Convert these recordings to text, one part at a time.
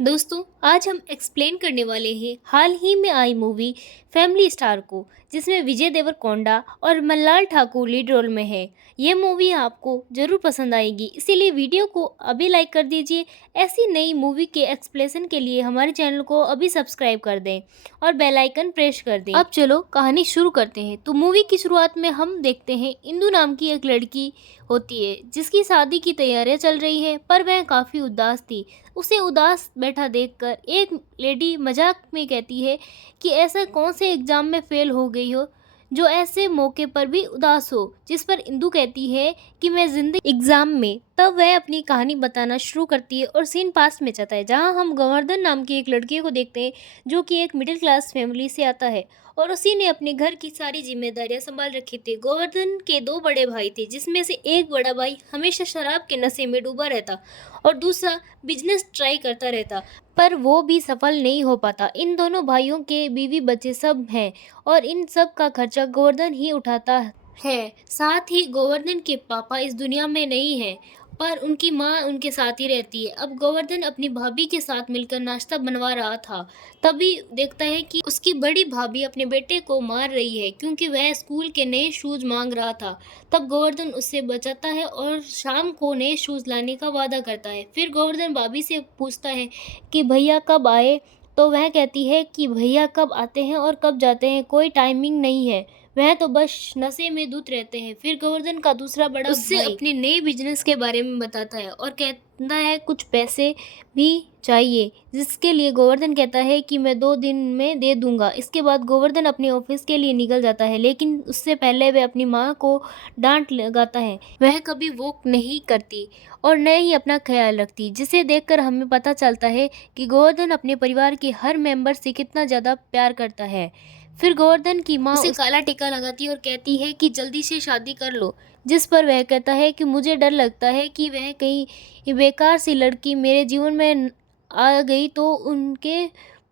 दोस्तों, आज हम एक्सप्लेन करने वाले हैं हाल ही में आई मूवी फैमिली स्टार को, जिसमें विजय देवरकोंडा और मल्लाल ठाकुर लीड रोल में है। ये मूवी आपको जरूर पसंद आएगी, इसीलिए वीडियो को अभी लाइक कर दीजिए। ऐसी नई मूवी के एक्सप्लेनेशन के लिए हमारे चैनल को अभी सब्सक्राइब कर दें और बेल आइकन प्रेस कर दें। अब चलो कहानी शुरू करते हैं। तो मूवी की शुरुआत में हम देखते हैं इंदु नाम की एक लड़की होती है जिसकी शादी की तैयारियां चल रही है, पर वह काफ़ी उदास थी। उसे उदास बैठा देखकर एक लेडी मजाक में कहती है कि ऐसा कौन से एग्जाम में फेल हो गई हो जो ऐसे मौके पर भी उदास हो। जिस पर इंदु कहती है कि मैं जिंदगी एग्जाम में। तब वह अपनी कहानी बताना शुरू करती है और सीन पास्ट में जाता है, जहां हम गोवर्धन नाम की एक लड़की को देखते हैं जो कि एक मिडिल क्लास फैमिली से आता है और उसी ने अपने घर की सारी जिम्मेदारियां संभाल रखी थी। गोवर्धन के दो बड़े भाई थे, जिसमें से एक बड़ा भाई हमेशा शराब के नशे में डूबा रहता और दूसरा बिजनेस ट्राई करता रहता, पर वो भी सफल नहीं हो पाता। इन दोनों भाइयों के बीवी बच्चे सब हैं और इन सब का खर्चा गोवर्धन ही उठाता है। साथ ही गोवर्धन के पापा इस दुनिया में नहीं है, पर उनकी माँ उनके साथ ही रहती है। अब गोवर्धन अपनी भाभी के साथ मिलकर नाश्ता बनवा रहा था, तभी देखता है कि उसकी बड़ी भाभी अपने बेटे को मार रही है क्योंकि वह स्कूल के नए शूज मांग रहा था। तब गोवर्धन उससे बचाता है और शाम को नए शूज लाने का वादा करता है। फिर गोवर्धन भाभी से पूछता है कि भैया कब आए, तो वह कहती है कि भैया कब आते हैं और कब जाते हैं कोई टाइमिंग नहीं है, वह तो बस नशे में धुत रहते हैं। फिर गोवर्धन का दूसरा बड़ा उससे अपने नए बिजनेस के बारे में बताता है और कहता है कुछ पैसे भी चाहिए, जिसके लिए गोवर्धन कहता है कि मैं 2 दिन में दे दूंगा। इसके बाद गोवर्धन अपने ऑफिस के लिए निकल जाता है, लेकिन उससे पहले वह अपनी माँ को डांट लगाता है। वह कभी वॉक नहीं करती और न ही अपना ख्याल रखती, जिसे देखकर हमें पता चलता है कि गोवर्धन अपने परिवार के हर मेंबर से कितना ज़्यादा प्यार करता है। फिर गोवर्धन की माँ उसे काला टीका लगाती है और कहती है कि जल्दी से शादी कर लो, जिस पर वह कहता है कि मुझे डर लगता है कि वह कहीं बेकार सी लड़की मेरे जीवन में आ गई तो उनके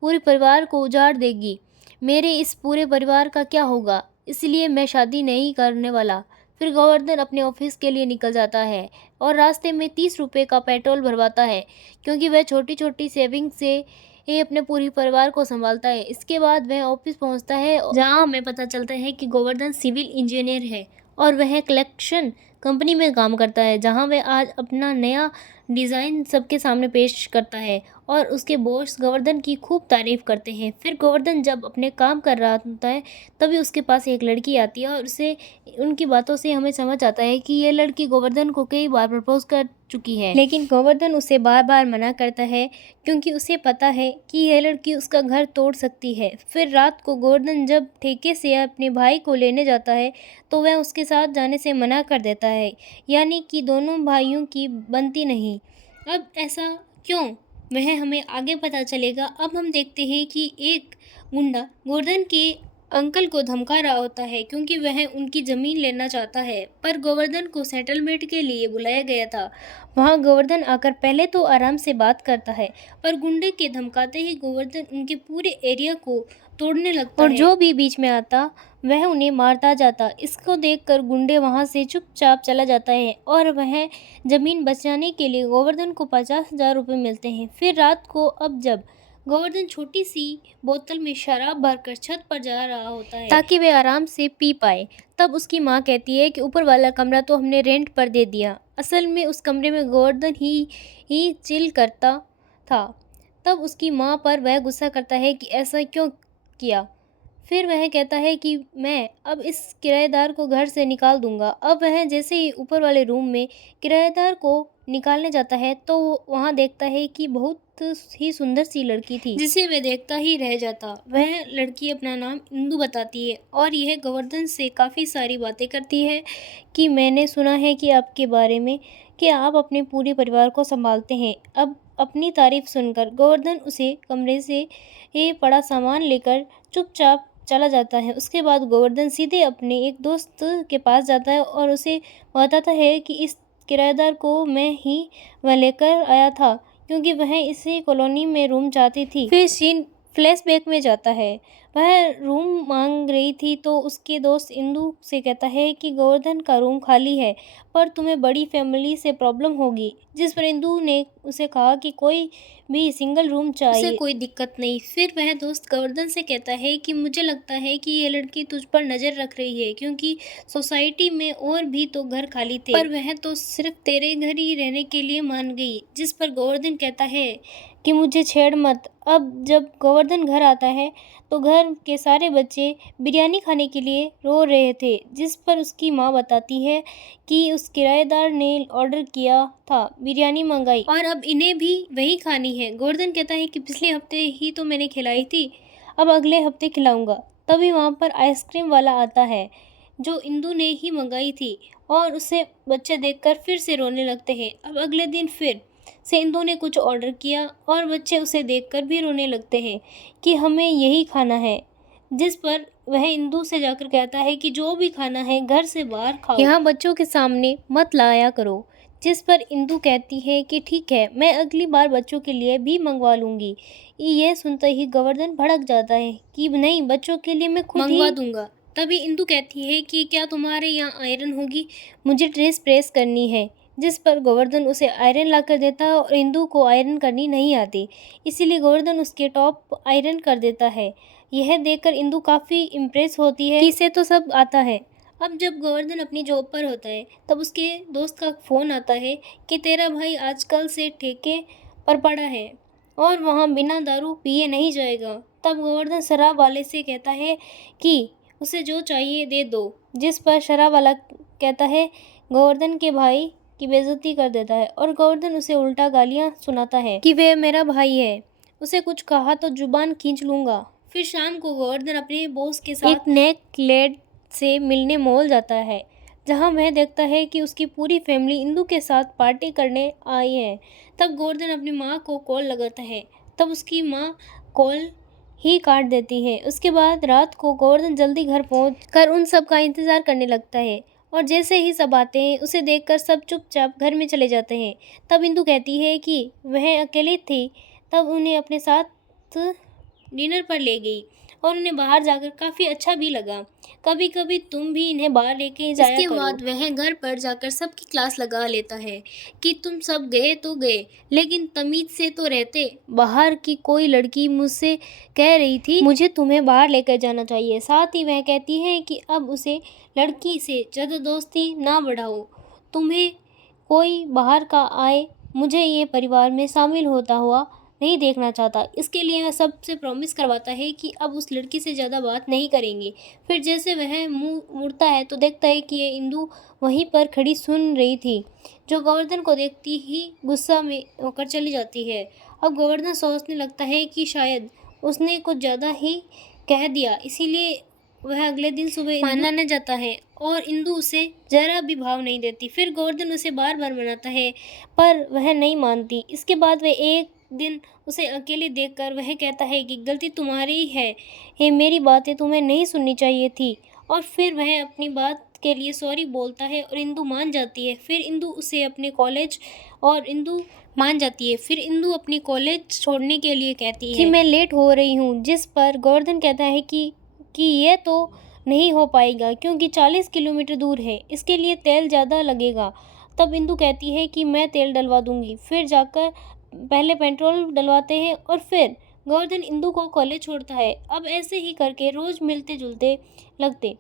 पूरे परिवार को उजाड़ देगी। मेरे इस पूरे परिवार का क्या होगा, इसलिए मैं शादी नहीं करने वाला। फिर गोवर्धन अपने ऑफिस के लिए निकल जाता है और रास्ते में 30 रुपये का पेट्रोल भरवाता है, क्योंकि वह छोटी छोटी सेविंग से ये अपने पूरी परिवार को संभालता है। इसके बाद वह ऑफिस पहुंचता है, जहां हमें पता चलता है कि गोवर्धन सिविल इंजीनियर है और वह कलेक्शन कंपनी में काम करता है, जहां वह आज अपना नया डिज़ाइन सबके सामने पेश करता है और उसके बॉस गोवर्धन की खूब तारीफ करते हैं। फिर गोवर्धन जब अपने काम कर रहा होता है, तभी उसके पास एक लड़की आती है और उसे उनकी बातों से हमें समझ आता है कि ये लड़की गोवर्धन को कई बार प्रपोज कर चुकी है, लेकिन गोवर्धन उसे बार बार मना करता है क्योंकि उसे पता है कि यह लड़की उसका घर तोड़ सकती है। फिर रात को गोवर्धन जब ठेके से अपने भाई को लेने जाता है, तो वह उसके साथ जाने से मना कर देता है, यानी कि दोनों भाइयों की बनती नहीं। अब ऐसा क्यों, वह हमें आगे पता चलेगा। अब हम देखते हैं कि एक गुंडा गोवर्धन के अंकल को धमका रहा होता है क्योंकि वह उनकी ज़मीन लेना चाहता है, पर गोवर्धन को सेटलमेंट के लिए बुलाया गया था। वहां गोवर्धन आकर पहले तो आराम से बात करता है, पर गुंडे के धमकाते ही गोवर्धन उनके पूरे एरिया को तोड़ने लगता है और जो भी बीच में आता वह उन्हें मारता जाता। इसको देखकर गुंडे वहां से चुपचाप चला जाता है और वह जमीन बचाने के लिए गोवर्धन को 50,000 रुपये मिलते हैं। फिर रात को अब जब गोवर्धन छोटी सी बोतल में शराब भरकर छत पर जा रहा होता है ताकि वे आराम से पी पाए, तब उसकी माँ कहती है कि ऊपर वाला कमरा तो हमने रेंट पर दे दिया। असल में उस कमरे में गोवर्धन ही चिल करता था। तब उसकी माँ पर वह गुस्सा करता है कि ऐसा क्यों किया। फिर वह कहता है कि मैं अब इस किराएदार को घर से निकाल दूंगा। अब वह जैसे ही ऊपर वाले रूम में किराएदार को निकालने जाता है, तो वहाँ देखता है कि बहुत ही सुंदर सी लड़की थी, जिसे वह देखता ही रह जाता। वह लड़की अपना नाम इंदु बताती है और यह गोवर्धन से काफ़ी सारी बातें करती है कि मैंने सुना है कि आपके बारे में कि आप अपने पूरे परिवार को संभालते हैं। अब अपनी तारीफ सुनकर गोवर्धन उसे कमरे से ये पड़ा सामान लेकर चुपचाप चला जाता है। उसके बाद गोवर्धन सीधे अपने एक दोस्त के पास जाता है और उसे बताता है कि इस किराएदार को मैं ही वह लेकर आया था, क्योंकि वह इसी कॉलोनी में रूम चाहती थी। फिर सीन फ्लैशबैक में जाता है। वह रूम मांग रही थी तो उसके दोस्त इंदु से कहता है कि गोवर्धन का रूम खाली है, पर तुम्हें बड़ी फैमिली से प्रॉब्लम होगी। जिस पर इंदु ने उसे कहा कि कोई भी सिंगल रूम चाहिए, उसे कोई दिक्कत नहीं। फिर वह दोस्त गोवर्धन से कहता है कि मुझे लगता है कि ये लड़की तुझ पर नज़र रख रही है, क्योंकि सोसाइटी में और भी तो घर खाली थे, पर वह तो सिर्फ तेरे घर ही रहने के लिए मान गई। जिस पर गोवर्धन कहता है कि मुझे छेड़ मत। अब जब गोवर्धन घर आता है तो घर के सारे बच्चे बिरयानी खाने के लिए रो रहे थे। जिस पर उसकी माँ बताती है कि उस किराएदार ने ऑर्डर किया था, बिरयानी मंगाई और अब इन्हें भी वही खानी है। गोवर्धन कहता है कि पिछले हफ्ते ही तो मैंने खिलाई थी, अब अगले हफ्ते खिलाऊंगा। तभी वहाँ पर आइसक्रीम वाला आता है जो इंदु ने ही मंगाई थी और उसे बच्चे देखकर फिर से रोने लगते हैं। अब अगले दिन फिर से इंदु ने कुछ ऑर्डर किया और बच्चे उसे देखकर भी रोने लगते हैं कि हमें यही खाना है। जिस पर वह इंदु से जाकर कहता है कि जो भी खाना है घर से बाहर खाओ, यहाँ बच्चों के सामने मत लाया करो। जिस पर इंदु कहती है कि ठीक है, मैं अगली बार बच्चों के लिए भी मंगवा लूंगी। यह सुनते ही गोवर्धन भड़क जाता है कि नहीं, बच्चों के लिए मैं खुद मंगवा दूंगा। तभी इंदु कहती है कि क्या तुम्हारे यहाँ आयरन होगी, मुझे ड्रेस प्रेस करनी है। जिस पर गोवर्धन उसे आयरन लाकर देता है और इंदु को आयरन करनी नहीं आती, इसीलिए गोवर्धन उसके टॉप आयरन कर देता है। यह देखकर इंदु काफ़ी इम्प्रेस होती है कि इसे तो सब आता है। अब जब गोवर्धन अपनी जॉब पर होता है तब उसके दोस्त का फ़ोन आता है कि तेरा भाई आजकल से ठेके पर पड़ा है और वहाँ बिना दारू पिए नहीं जाएगा। तब गोवर्धन शराब वाले से कहता है कि उसे जो चाहिए दे दो। जिस पर शराब वाला कहता है, गोवर्धन के भाई की बेइज्जती कर देता है और गोवर्धन उसे उल्टा गालियाँ सुनाता है कि वह मेरा भाई है, उसे कुछ कहा तो जुबान खींच लूँगा। फिर शाम को गोवर्धन अपने बॉस के साथ एक नेक लेड से मिलने मॉल जाता है, जहाँ वह देखता है कि उसकी पूरी फैमिली इंदु के साथ पार्टी करने आई है। तब गोवर्धन अपनी माँ को कॉल लगाता है, तब उसकी माँ कॉल ही काट देती है। उसके बाद रात को गोवर्धन जल्दी घर पहुँच कर उन सब का इंतज़ार करने लगता है और जैसे ही सब आते हैं उसे देखकर सब चुपचाप घर में चले जाते हैं। तब इंदु कहती है कि वह अकेले थी, तब उन्हें अपने साथ डिनर पर ले गई और उन्हें बाहर जाकर काफ़ी अच्छा भी लगा। कभी कभी तुम भी इन्हें बाहर लेके जाया करो। इसके बाद वह घर पर जाकर सबकी क्लास लगा लेता है कि तुम सब गए तो गए, लेकिन तमीज़ से तो रहते। बाहर की कोई लड़की मुझसे कह रही थी मुझे तुम्हें बाहर लेकर जाना चाहिए। साथ ही वह कहती है कि अब उसे लड़की से ज़्यादा दोस्ती ना बढ़ाओ, तुम्हें कोई बाहर का आए, मुझे ये परिवार में शामिल होता हुआ नहीं देखना चाहता। इसके लिए वह सबसे प्रॉमिस करवाता है कि अब उस लड़की से ज़्यादा बात नहीं करेंगे। फिर जैसे वह मुंह मुड़ता है तो देखता है कि ये इंदु वहीं पर खड़ी सुन रही थी, जो गोवर्धन को देखती ही गुस्सा में होकर चली जाती है। अब गोवर्धन सोचने लगता है कि शायद उसने कुछ ज़्यादा ही कह दिया, इसीलिए वह अगले दिन सुबह मनाने जाता है और इंदु उसे जरा भी भाव नहीं देती। फिर गोवर्धन उसे बार बार मनाता है पर वह नहीं मानती। इसके बाद वह एक दिन उसे अकेले देखकर वह कहता है कि गलती तुम्हारी ही है, मेरी बातें तुम्हें नहीं सुननी चाहिए थी। और फिर वह अपनी बात के लिए सॉरी बोलता है और इंदु मान जाती है। फिर इंदु उसे अपने कॉलेज और इंदु मान जाती है। फिर इंदु अपनी कॉलेज छोड़ने के लिए कहती है कि मैं लेट हो रही हूँ। जिस पर गोवर्धन कहता है कि यह तो नहीं हो पाएगा क्योंकि 40 किलोमीटर दूर है, इसके लिए तेल ज़्यादा लगेगा। तब इंदु कहती है कि मैं तेल डलवा दूंगी। फिर जाकर पहले पेट्रोल डलवाते हैं और फिर गोवर्धन इंदु को कॉलेज छोड़ता है। अब ऐसे ही करके रोज़ मिलते जुलते लगते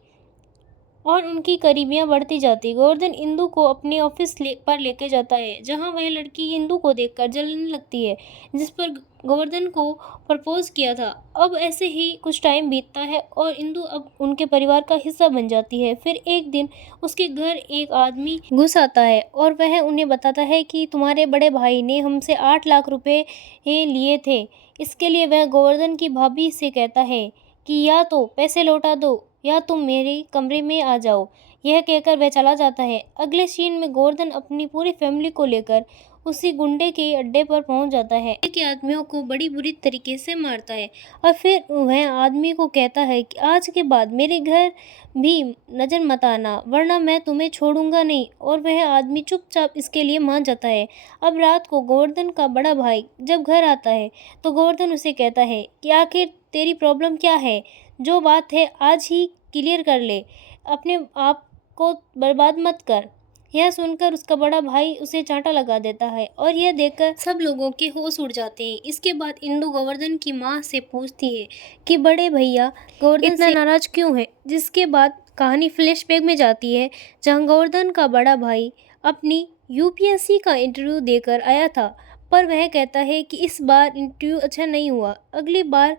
और उनकी करीबियाँ बढ़ती जाती। गोवर्धन इंदु को अपने ऑफिस पर लेके जाता है, जहाँ वह लड़की इंदु को देखकर जलने लगती है, जिस पर गोवर्धन को प्रपोज किया था। अब ऐसे ही कुछ टाइम बीतता है और इंदु अब उनके परिवार का हिस्सा बन जाती है। फिर एक दिन उसके घर एक आदमी घुस आता है और वह उन्हें बताता है कि तुम्हारे बड़े भाई ने हमसे 8 लाख रुपए लिए थे। इसके लिए वह गोवर्धन की भाभी से कहता है कि या तो पैसे लौटा दो या तुम मेरे कमरे में आ जाओ। यह कहकर वह चला जाता है। अगले सीन में गोवर्धन अपनी पूरी फैमिली को लेकर उसी गुंडे के अड्डे पर पहुंच जाता है कि आदमियों को बड़ी बुरी तरीके से मारता है और फिर वह आदमी को कहता है कि आज के बाद मेरे घर भी नज़र मत आना, वरना मैं तुम्हें छोड़ूंगा नहीं। और वह आदमी चुपचाप इसके लिए मान जाता है। अब रात को गोवर्धन का बड़ा भाई जब घर आता है तो गोवर्धन उसे कहता है कि आखिर तेरी प्रॉब्लम क्या है? जो बात है आज ही क्लियर कर ले, अपने आप को बर्बाद मत कर। यह सुनकर उसका बड़ा भाई उसे चांटा लगा देता है और यह देखकर सब लोगों के होश उड़ जाते हैं। इसके बाद इंदु गोवर्धन की माँ से पूछती है कि बड़े भैया गोवर्धन इतना नाराज क्यों है। जिसके बाद कहानी फ्लैशबैक में जाती है, जहाँ गोवर्धन का बड़ा भाई अपनी यूपीएससी का इंटरव्यू देकर आया था, पर वह कहता है कि इस बार इंटरव्यू अच्छा नहीं हुआ, अगली बार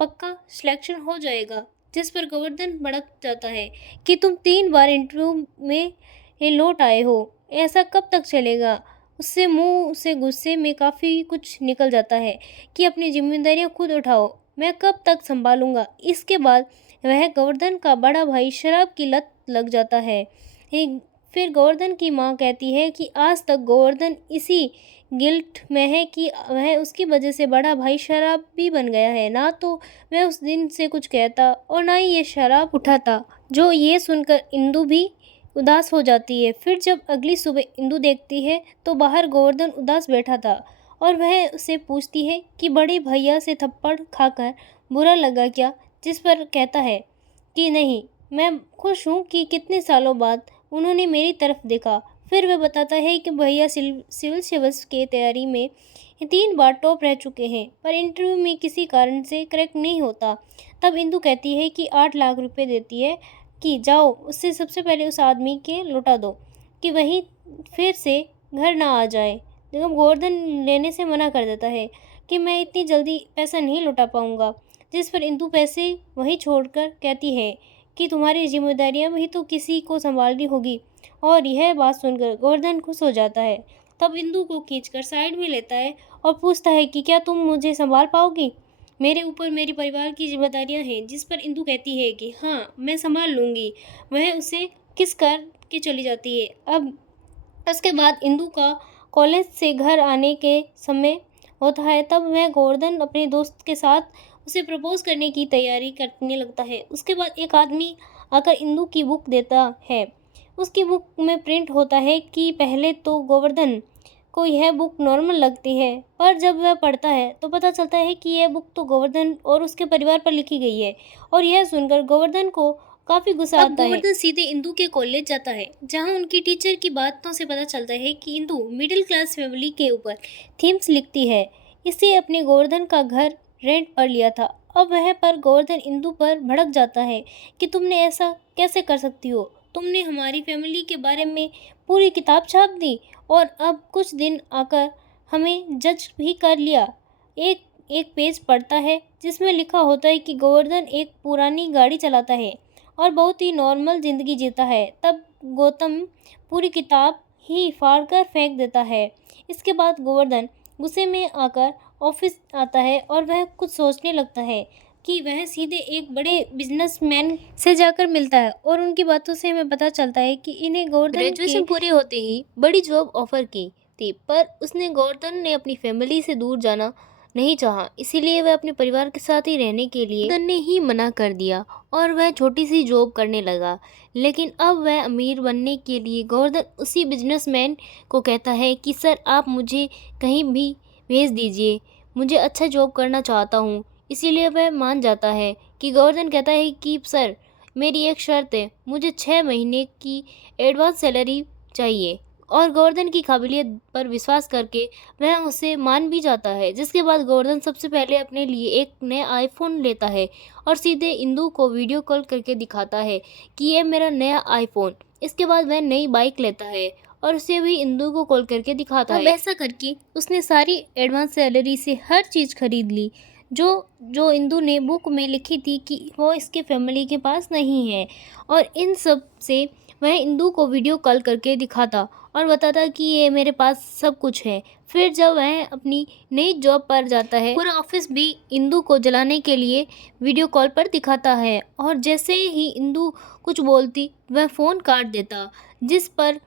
पक्का सिलेक्शन हो जाएगा। जिस पर गोवर्धन भड़क जाता है कि तुम 3 बार इंटरव्यू में लौट आए हो, ऐसा कब तक चलेगा। उससे मुंह से गुस्से में काफ़ी कुछ निकल जाता है कि अपनी जिम्मेदारियां खुद उठाओ, मैं कब तक संभालूंगा। इसके बाद वह गोवर्धन का बड़ा भाई शराब की लत लग जाता है। फिर गोवर्धन की माँ कहती है कि आज तक गोवर्धन इसी गिल्ट में है कि वह उसकी वजह से बड़ा भाई शराबी बन गया है। ना तो वह उस दिन से कुछ कहता और ना ही ये शराब उठाता। जो ये सुनकर इंदु भी उदास हो जाती है। फिर जब अगली सुबह इंदु देखती है तो बाहर गोवर्धन उदास बैठा था और वह उससे पूछती है कि बड़े भैया से थप्पड़ खाकर बुरा लगा क्या। जिस पर कहता है कि नहीं, मैं खुश हूँ कि कितने सालों बाद उन्होंने मेरी तरफ देखा। फिर वह बताता है कि भैया सिविल सर्विस की तैयारी में 3 बार टॉप रह चुके हैं, पर इंटरव्यू में किसी कारण से क्रैक नहीं होता। तब इंदु कहती है कि 8 लाख रुपए देती है कि जाओ उससे सबसे पहले उस आदमी के लौटा दो कि वहीं फिर से घर ना आ जाए। जब गोवर्धन लेने से मना कर देता है कि मैं इतनी जल्दी पैसा नहीं लौटा पाऊँगा। जिस पर इंदु पैसे वहीं छोड़कर कहती है कि तुम्हारी जिम्मेदारियां भी तो किसी को संभालनी होगी। और यह बात सुनकर गोवर्धन खुश हो जाता है। तब इंदु को खींचकर साइड में लेता है और पूछता है कि क्या तुम मुझे संभाल पाओगी? मेरे ऊपर मेरे परिवार की जिम्मेदारियां हैं। जिस पर इंदु कहती है कि हाँ, मैं संभाल लूँगी। वह उसे किस कर के चली जाती है। अब उसके बाद इंदु का कॉलेज से घर आने के समय होता है। तब वह गोवर्धन अपने दोस्त के साथ उसे प्रपोज करने की तैयारी करने लगता है। उसके बाद एक आदमी आकर इंदु की बुक देता है। उसकी बुक में प्रिंट होता है कि पहले तो गोवर्धन को यह बुक नॉर्मल लगती है, पर जब वह पढ़ता है तो पता चलता है कि यह बुक तो गोवर्धन और उसके परिवार पर लिखी गई है। और यह सुनकर गोवर्धन को काफ़ी गुस्सा आता है। गोवर्धन सीधे इंदु के कॉलेज जाता है, जहां उनकी टीचर की बातों से पता चलता है कि इंदु मिडिल क्लास फैमिली के ऊपर थीम्स लिखती है। इससे अपने गोवर्धन का घर रेंट पर लिया था। अब वह पर गोवर्धन इंदु पर भड़क जाता है कि तुमने ऐसा कैसे कर सकती हो, तुमने हमारी फैमिली के बारे में पूरी किताब छाप दी और अब कुछ दिन आकर हमें जज भी कर लिया। एक एक पेज पढ़ता है जिसमें लिखा होता है कि गोवर्धन एक पुरानी गाड़ी चलाता है और बहुत ही नॉर्मल ज़िंदगी जीता है। तब गौतम पूरी किताब ही फाड़ कर फेंक देता है। इसके बाद गोवर्धन गुस्से में आकर ऑफिस आता है और वह कुछ सोचने लगता है कि वह सीधे एक बड़े बिजनेसमैन से जाकर मिलता है और उनकी बातों से हमें पता चलता है कि इन्हें गोवर्धन ग्रेजुएशन पूरी होते ही बड़ी जॉब ऑफर की थी, पर उसने गोवर्धन ने अपनी फैमिली से दूर जाना नहीं चाहा, इसीलिए वह अपने परिवार के साथ ही रहने के लिए गोवर्धन ने ही मना कर दिया और वह छोटी सी जॉब करने लगा। लेकिन अब वह अमीर बनने के लिए गोवर्धन उसी बिजनेसमैन को कहता है कि सर आप मुझे कहीं भी भेज दीजिए, मुझे अच्छा जॉब करना चाहता हूँ। इसीलिए वह मान जाता है कि गोवर्धन कहता है कि सर मेरी एक शर्त है, मुझे 6 महीने की एडवांस सैलरी चाहिए। और गोवर्धन की काबिलियत पर विश्वास करके वह उसे मान भी जाता है। जिसके बाद गोवर्धन सबसे पहले अपने लिए एक नया आईफोन लेता है और सीधे इंदु को वीडियो कॉल करके दिखाता है कि ये मेरा नया आईफोन। इसके बाद वह नई बाइक लेता है और उसे भी इंदु को कॉल करके दिखाता है। ऐसा करके उसने सारी एडवांस सैलरी से हर चीज़ खरीद ली जो इंदु ने बुक में लिखी थी कि वो इसके फैमिली के पास नहीं है। और इन सब से वह इंदु को वीडियो कॉल करके दिखाता और बताता कि ये मेरे पास सब कुछ है। फिर जब वह अपनी नई जॉब पर जाता है, पूरा ऑफिस भी इंदु को जलाने के लिए वीडियो कॉल पर दिखाता है और जैसे ही इंदु कुछ बोलती वह फ़ोन काट देता। जिस पर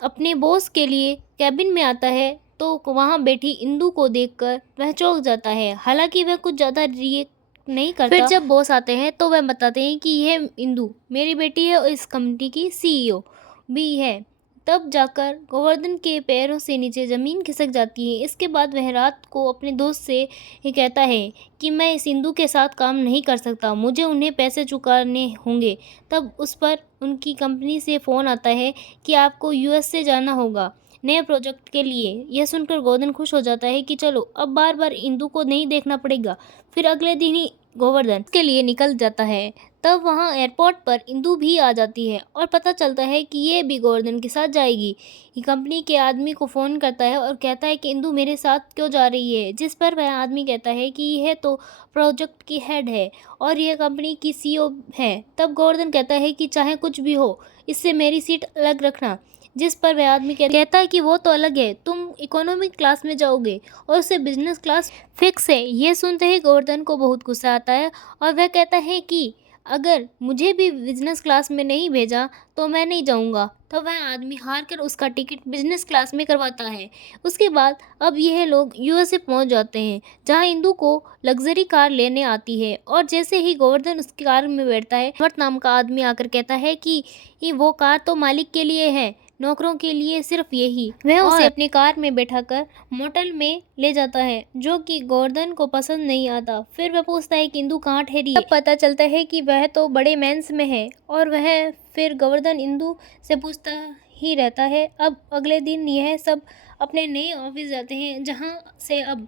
अपने बॉस के लिए कैबिन में आता है तो वहाँ बैठी इंदु को देखकर वह चौंक जाता है। हालांकि वह कुछ ज़्यादा रिएक्ट नहीं करता। फिर जब बॉस आते हैं तो वह बताते हैं कि यह इंदु मेरी बेटी है और इस कंपनी की सीईओ भी है। तब जाकर गोवर्धन के पैरों से नीचे ज़मीन खिसक जाती है। इसके बाद वह रात को अपने दोस्त से ये कहता है कि मैं इस इंदू के साथ काम नहीं कर सकता, मुझे उन्हें पैसे चुकाने होंगे। तब उस पर उनकी कंपनी से फ़ोन आता है कि आपको यूएस से जाना होगा नए प्रोजेक्ट के लिए। यह सुनकर गोवर्धन खुश हो जाता है कि चलो अब बार बार इंदू को नहीं देखना पड़ेगा। फिर अगले दिन ही गोवर्धन के लिए निकल जाता है। तब वहाँ एयरपोर्ट पर इंदू भी आ जाती है और पता चलता है कि ये भी गोवर्धन के साथ जाएगी। ये कंपनी के आदमी को फ़ोन करता है और कहता है कि इंदू मेरे साथ क्यों जा रही है, जिस पर वह आदमी कहता है कि यह तो प्रोजेक्ट की हेड है और यह कंपनी की सीईओ है। तब गोवर्धन कहता है कि चाहे कुछ भी हो, इससे मेरी सीट अलग रखना, जिस पर वह आदमी कहता है कि वो तो अलग है, तुम इकोनॉमिक क्लास में जाओगे और उसे बिजनेस क्लास फिक्स है। ये सुनते ही गोवर्धन को बहुत गुस्सा आता है और वह कहता है कि अगर मुझे भी बिजनेस क्लास में नहीं भेजा तो मैं नहीं जाऊंगा। तो वह आदमी हार कर उसका टिकट बिजनेस क्लास में करवाता है। उसके बाद अब यह लोग यूएसए पहुंच जाते हैं, जहां इंदू को लग्जरी कार लेने आती है। और जैसे ही गोवर्धन उस कार में बैठता है, समर्थ नाम का आदमी आकर कहता है कि वो कार तो मालिक के लिए है, नौकरों के लिए सिर्फ यही। वह उसे अपनी कार में बैठाकर मोटल में ले जाता है, जो कि गोवर्धन को पसंद नहीं आता। फिर वह पूछता है कि इंदू कहाँ ठहरी है। तब पता चलता है कि वह तो बड़े मेंस में है और वह फिर गोवर्धन इंदू से पूछता ही रहता है। अब अगले दिन यह सब अपने नए ऑफिस जाते हैं, जहाँ से अब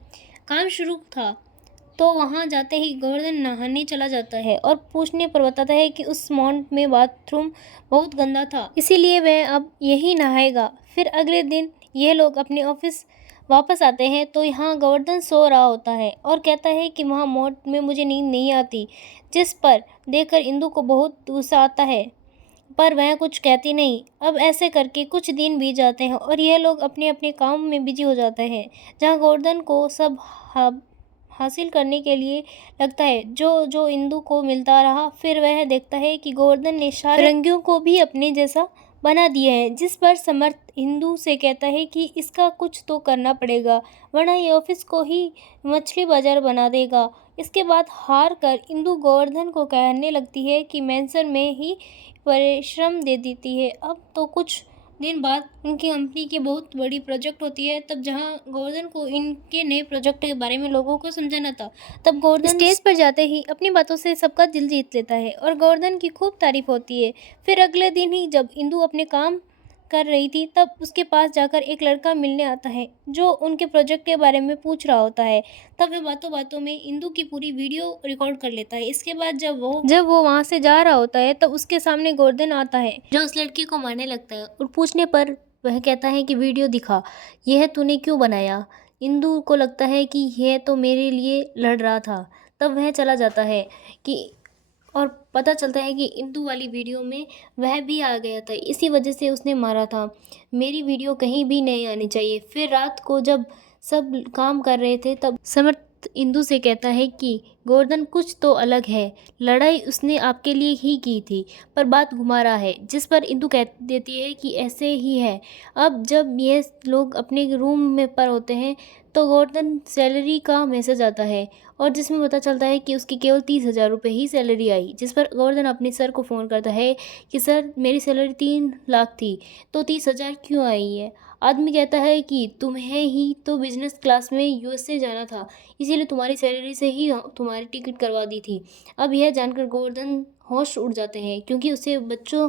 काम शुरू था। तो वहाँ जाते ही गोवर्धन नहाने चला जाता है और पूछने पर बताता है कि उस माउंट में बाथरूम बहुत गंदा था, इसीलिए वह अब यही नहाएगा। फिर अगले दिन ये लोग अपने ऑफिस वापस आते हैं तो यहाँ गोवर्धन सो रहा होता है और कहता है कि वहाँ माउंट में मुझे नींद नहीं आती, जिस पर देखकर इंदू को बहुत गुस्सा आता है, पर वह कुछ कहती नहीं। अब ऐसे करके कुछ दिन बीत जाते हैं और यह लोग अपने अपने काम में बिजी हो जाते हैं, जहाँ गोवर्धन को सब हासिल करने के लिए लगता है जो जो इंदू को मिलता रहा। फिर वह देखता है कि गोवर्धन ने सारंगियों को भी अपने जैसा बना दिया है, जिस पर समर्थ इंदू से कहता है कि इसका कुछ तो करना पड़ेगा, वरना ये ऑफिस को ही मछली बाजार बना देगा। इसके बाद हार कर इंदू गोवर्धन को कहने लगती है कि मैंसन में ही परिश्रम दे देती है। अब तो कुछ दिन बाद उनकी कंपनी की बहुत बड़ी प्रोजेक्ट होती है, तब जहां गोवर्धन को इनके नए प्रोजेक्ट के बारे में लोगों को समझाना था। तब गोवर्धन स्टेज पर जाते ही अपनी बातों से सबका दिल जीत लेता है और गोवर्धन की खूब तारीफ होती है। फिर अगले दिन ही जब इंदू अपने काम कर रही थी, तब उसके पास जाकर एक लड़का मिलने आता है, जो उनके प्रोजेक्ट के बारे में पूछ रहा होता है। तब वह बातों बातों में इंदू की पूरी वीडियो रिकॉर्ड कर लेता है। इसके बाद जब वो वहाँ से जा रहा होता है, तब उसके सामने गोवर्धन आता है, जो उस लड़की को मारने लगता है और पूछने पर वह कहता है कि वीडियो दिखा, यह तूने क्यों बनाया। इंदू को लगता है कि यह तो मेरे लिए लड़ रहा था। तब वह चला जाता है कि और पता चलता है कि इंदू वाली वीडियो में वह भी आ गया था, इसी वजह से उसने मारा था। मेरी वीडियो कहीं भी नहीं आनी चाहिए। फिर रात को जब सब काम कर रहे थे, तब समर्थ इंदू से कहता है कि गोवर्धन कुछ तो अलग है, लड़ाई उसने आपके लिए ही की थी, पर बात घुमा रहा है, जिस पर इंदू कह देती है कि ऐसे ही है। अब जब ये लोग अपने रूम में पर होते हैं, तो गोवर्धन सैलरी का मैसेज आता है और जिसमें पता चलता है कि उसकी केवल 30,000 रुपये ही सैलरी आई, जिस पर गोवर्धन अपने सर को फ़ोन करता है कि सर मेरी सैलरी 3 लाख थी, तो 30,000 क्यों आई है। आदमी कहता है कि तुम्हें ही तो बिजनेस क्लास में यूएसए जाना था, इसीलिए तुम्हारी सैलरी से ही तुम्हारी टिकट करवा दी थी। अब यह जानकर गोवर्धन होश उड़ जाते हैं, क्योंकि उसे बच्चों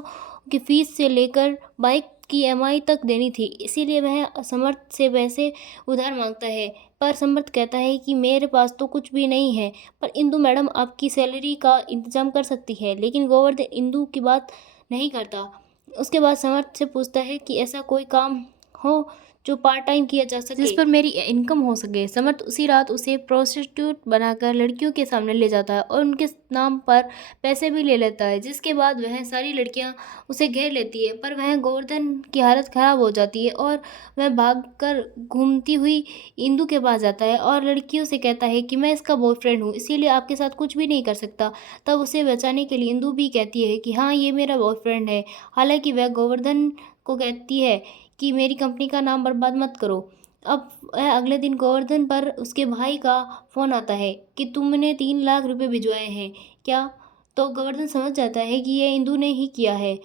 की फीस से लेकर बाइक की ईएमआई तक देनी थी, इसीलिए वह समर्थ से पैसे उधार मांगता है। पर समर्थ कहता है कि मेरे पास तो कुछ भी नहीं है, पर इंदू मैडम आपकी सैलरी का इंतजाम कर सकती है। लेकिन गोवर्धन इंदू की बात नहीं करता। उसके बाद समर्थ से पूछता है कि ऐसा कोई काम हो जो पार्ट टाइम किया जा सके, जिस पर मेरी इनकम हो सके। समर्थ उसी रात उसे प्रोस्टिट्यूट बनाकर लड़कियों के सामने ले जाता है और उनके नाम पर पैसे भी ले लेता है, जिसके बाद वह सारी लड़कियां उसे घेर लेती है। पर वह गोवर्धन की हालत ख़राब हो जाती है और वह भागकर घूमती हुई इंदू के पास जाता है और लड़कियों से कहता है कि मैं इसका बॉयफ्रेंड हूँ, इसीलिए आपके साथ कुछ भी नहीं कर सकता। तब उसे बचाने के लिए इंदू भी कहती है कि हाँ, ये मेरा बॉयफ्रेंड है। हालांकि वह गोवर्धन को कहती है कि मेरी कंपनी का नाम बर्बाद मत करो। अब अगले दिन गोवर्धन पर उसके भाई का फ़ोन आता है कि तुमने 3 लाख रुपए भिजवाए हैं क्या। तो गोवर्धन समझ जाता है कि ये इंदू ने ही किया है।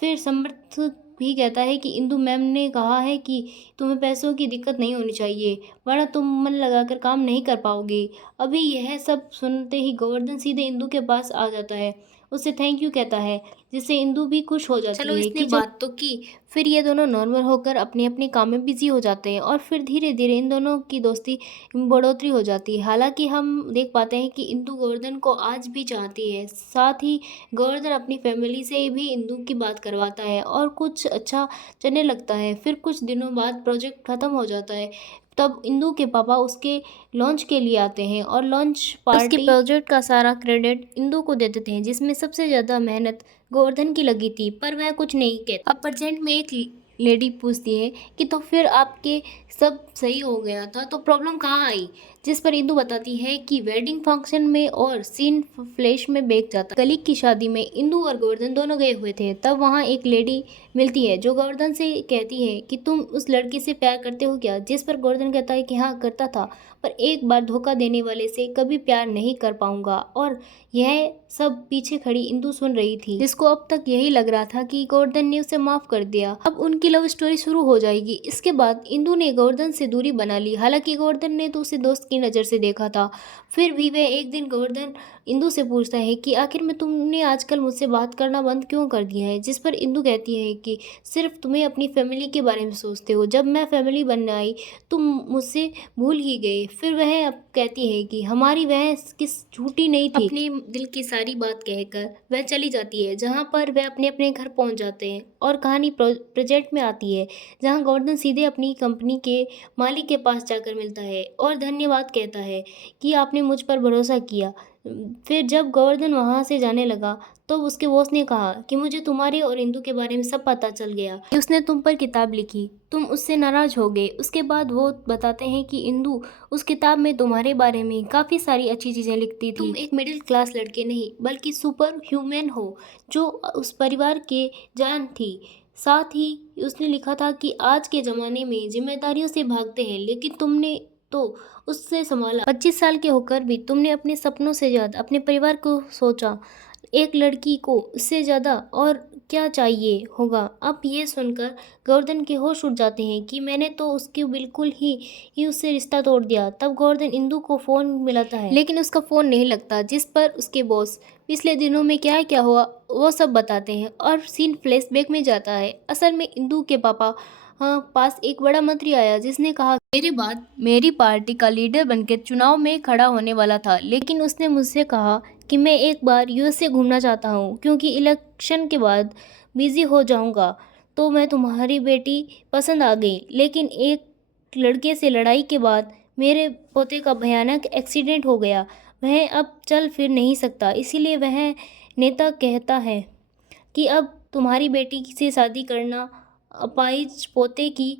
फिर समर्थ भी कहता है कि इंदु मैम ने कहा है कि तुम्हें पैसों की दिक्कत नहीं होनी चाहिए, वरना तुम मन लगाकर काम नहीं कर पाओगे। अभी यह सब सुनते ही गोवर्धन सीधे इंदु के पास आ जाता है, उससे थैंक यू कहता है, जिससे इंदु भी खुश हो जाती है इसने कि बात तो की। फिर ये दोनों नॉर्मल होकर अपने अपने काम में बिजी हो जाते हैं और फिर धीरे धीरे इन दोनों की दोस्ती बढ़ोतरी हो जाती है। हालांकि हम देख पाते हैं कि इंदु गोवर्धन को आज भी चाहती है, साथ ही गोवर्धन अपनी फैमिली से भी इंदु की बात करवाता है और कुछ अच्छा चलने लगता है। फिर कुछ दिनों बाद प्रोजेक्ट खत्म हो जाता है, तब इंदु के पापा उसके लॉन्च के लिए आते हैं और लॉन्च पार्टी उसके प्रोजेक्ट का सारा क्रेडिट इंदु को दे देते हैं, जिसमें सबसे ज़्यादा मेहनत गोवर्धन की लगी थी, पर वह कुछ नहीं कहता। अब प्रेजेंट में एक लेडी पूछती है कि तो फिर आपके सब सही हो गया था तो प्रॉब्लम कहाँ आई, जिस पर इंदु बताती है कि वेडिंग फंक्शन में और सीन फ्लैश में बेक जाता। कलीग की शादी में इंदु और गोवर्धन दोनों गए हुए थे, तब वहाँ एक लेडी मिलती है जो गोवर्धन से कहती है कि तुम उस लड़की से प्यार करते हो क्या, जिस पर गोवर्धन कहता है कि हाँ करता था, पर एक बार धोखा देने वाले से कभी प्यार नहीं कर पाऊंगा। और यह सब पीछे खड़ी इंदु सुन रही थी, जिसको अब तक यही लग रहा था कि गोवर्धन ने उसे माफ कर दिया। अब उनकी लव स्टोरी शुरू हो जाएगी। इसके बाद इंदु ने गोवर्धन से दूरी बना ली। हालांकि गोवर्धन ने तो उसे दोस्त की नज़र से देखा था, फिर भी वह एक दिन गोवर्धन इंदु से पूछता है कि आखिर में तुमने आजकल मुझसे बात करना बंद क्यों कर दिया है, जिस पर इंदु कहती है कि सिर्फ तुम्हें अपनी फैमिली के बारे में सोचते हो, जब मैं फैमिली बनने आई तुम मुझसे भूल ही गए। फिर वह अब कहती है कि हमारी बहस किस झूठी नहीं थी। अपने दिल की सारी बात कहकर वह चली जाती है, जहाँ पर वह अपने अपने घर पहुँच जाते हैं और कहानी प्रेजेंट में आती है, जहाँ गोवर्धन सीधे अपनी कंपनी के मालिक के पास जाकर मिलता है और धन्यवाद कहता है कि आपने मुझ पर भरोसा किया। फिर जब गोवर्धन वहाँ से जाने लगा तो उसके बॉस ने कहा कि मुझे तुम्हारे और इंदु के बारे में सब पता चल गया कि उसने तुम पर किताब लिखी, तुम उससे नाराज हो गए। उसके बाद वो बताते हैं कि इंदु उस किताब में तुम्हारे बारे में काफ़ी सारी अच्छी चीज़ें लिखती थी। तुम एक मिडिल क्लास लड़के नहीं बल्कि सुपर ह्यूमन हो, जो उस परिवार के जान थी। साथ ही उसने लिखा था कि आज के ज़माने में जिम्मेदारियों से भागते हैं, लेकिन तुमने तो उससे संभाला। 25 साल के होकर भी तुमने अपने सपनों से ज़्यादा अपने परिवार को सोचा। एक लड़की को उससे ज़्यादा और क्या चाहिए होगा। अब ये सुनकर गोवर्धन के होश उड़ जाते हैं कि मैंने तो उसके बिल्कुल ही उससे रिश्ता तोड़ दिया। तब गोवर्धन इंदु को फ़ोन मिलाता है, लेकिन उसका फ़ोन नहीं लगता, जिस पर उसके बॉस पिछले दिनों में क्या हुआ वो सब बताते हैं और सीन फ्लैशबैक में जाता है। असल में इंदु के पापा पास एक बड़ा मंत्री आया, जिसने कहा मेरे बाद मेरी पार्टी का लीडर बनकर चुनाव में खड़ा होने वाला था, लेकिन उसने मुझसे कहा कि मैं एक बार यूएसए घूमना चाहता हूँ, क्योंकि इलेक्शन के बाद बिजी हो जाऊँगा। तो मैं तुम्हारी बेटी पसंद आ गई, लेकिन एक लड़के से लड़ाई के बाद मेरे पोते का भयानक एक्सीडेंट हो गया। वह अब चल फिर नहीं सकता, इसीलिए वह नेता कहता है कि अब तुम्हारी बेटी से शादी करना अपाहिज पोते की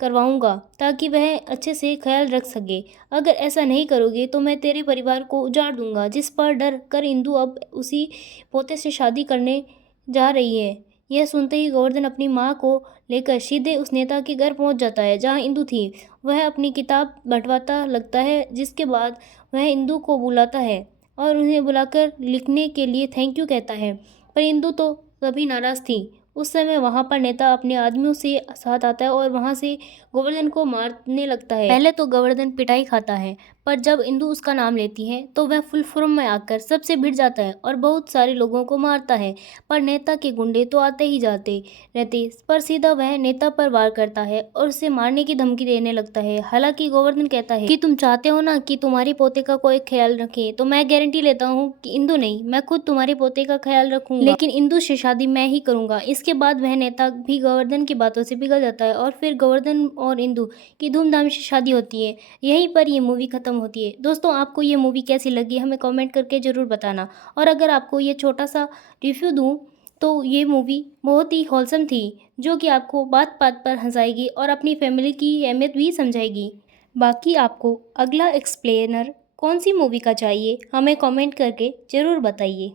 करवाऊंगा, ताकि वह अच्छे से ख्याल रख सके। अगर ऐसा नहीं करोगे तो मैं तेरे परिवार को उजाड़ दूंगा। जिस पर डर कर इंदु अब उसी पोते से शादी करने जा रही है। यह सुनते ही गोवर्धन अपनी माँ को लेकर सीधे उस नेता के घर पहुंच जाता है, जहां इंदु थी। वह अपनी किताब बंटवाता लगता है, जिसके बाद वह इंदु को बुलाता है और उन्हें बुलाकर लिखने के लिए थैंक यू कहता है, पर इंदु तो तभी नाराज़ थी। उस समय वहाँ पर नेता अपने आदमियों से साथ आता है और वहाँ से गोवर्धन को मारने लगता है। पहले तो गोवर्धन पिटाई खाता है, पर जब इंदु उसका नाम लेती है तो वह फुल फॉर्म में आकर सबसे भिड़ जाता है और बहुत सारे लोगों को मारता है। पर नेता के गुंडे तो आते ही जाते रहते, पर सीधा वह नेता पर वार करता है और उसे मारने की धमकी देने लगता है। हालांकि गोवर्धन कहता है कि तुम चाहते हो ना कि तुम्हारे पोते का कोई ख्याल रखे, तो मैं गारंटी लेता हूँ कि इंदु नहीं, मैं खुद तुम्हारे पोते का ख्याल रखूंगा, लेकिन इंदु से शादी मैं ही करूंगा। इसके बाद वह नेता भी गोवर्धन की बातों से पिघल जाता है और फिर गोवर्धन और इंदु की धूमधाम से शादी होती है। यहीं पर ये मूवी खत्म होती है। दोस्तों, आपको ये मूवी कैसी लगी हमें कमेंट करके ज़रूर बताना। और अगर आपको ये छोटा सा रिव्यू दूँ तो ये मूवी बहुत ही होलसम थी, जो कि आपको बात बात पर हंसाएगी और अपनी फैमिली की अहमियत भी समझाएगी। बाकी आपको अगला एक्सप्लेनर कौन सी मूवी का चाहिए हमें कमेंट करके ज़रूर बताइए।